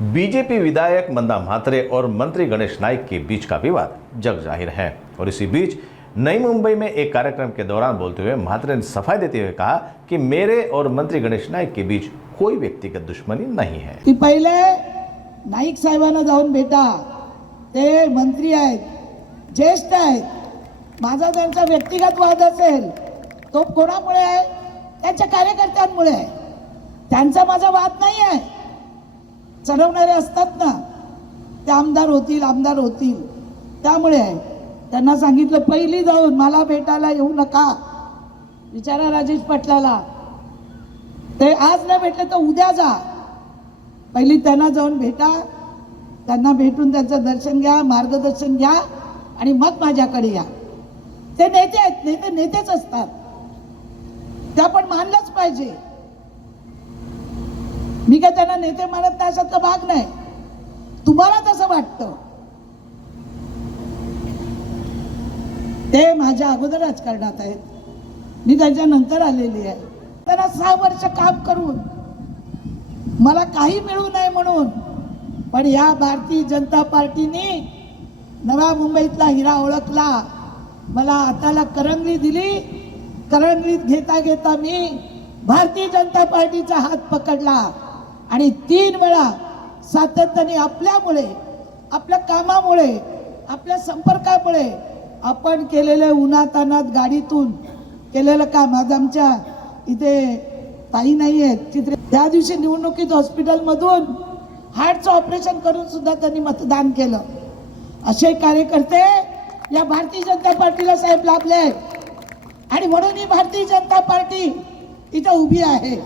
BJP विधायक मंदा म्हात्रे और मंत्री गणेश नाइक के बीच का विवाद जग जाहिर है और इसी बीच नई मुंबई में एक कार्यक्रम के दौरान बोलते हुए म्हात्रे ने सफाई देते हुए कहा कि मेरे और मंत्री गणेश नाइक के बीच कोई व्यक्तिगत दुश्मनी नहीं है। ती पहिले नाईक साहेबांना जाऊन भेटा, ते मंत्री आहेत, ज्येष्ठ आहेत, माझा त्यांचा व्यक्तिगत वाद असेल तो कोणामुळे आहे? त्यांच्या कार्यकर्त्यांमुळे आहे, त्यांचा माझा वाद नाही आहे। चढवणारे असतात ना, ते आमदार होतील त्यामुळे आहे। त्यांना सांगितलं पहिली जाऊन मला भेटायला येऊ नका, विचारा राजेश पाटलाला, ते आज नाही भेटले तर उद्या जा, पहिली त्यांना जाऊन भेटा, त्यांना भेटून त्यांचं दर्शन घ्या, मार्गदर्शन घ्या आणि मग माझ्याकडे या। ते नेते आहेत, नेतेच असतात, ते आपण मानलंच पाहिजे। मी काय त्यांना नेते मानत नाही अशातला भाग नाही, तुम्हाला तसं वाटतं। ते माझ्या अगोदर राजकारणात आहेत, मी त्यांच्या नंतर आलेली आहे। त्यांना 6 वर्ष काम करून मला काही मिळू नये म्हणून, पण या भारतीय जनता पार्टीने नव्या मुंबईतला हिरा ओळखला, मला हाताला करंगळी दिली, करंगळीत घेता घेता मी भारतीय जनता पार्टीचा हात पकडला आणि 3 वेळा सातत्याने आपल्यामुळे, आपल्या कामामुळे, आपल्या संपर्कामुळे, आपण केलेले उन्हातानात गाडीतून केलेलं काम, आज आमच्या इथे ताई नाही आहेत चित्रे, त्या दिवशी निवडणुकीत हॉस्पिटलमधून हार्टचं ऑपरेशन करून सुद्धा त्यांनी मतदान केलं। असे कार्यकर्ते या भारतीय जनता पार्टीला साहेब लाभले आणि म्हणून ही भारतीय जनता पार्टी इथं उभी आहे।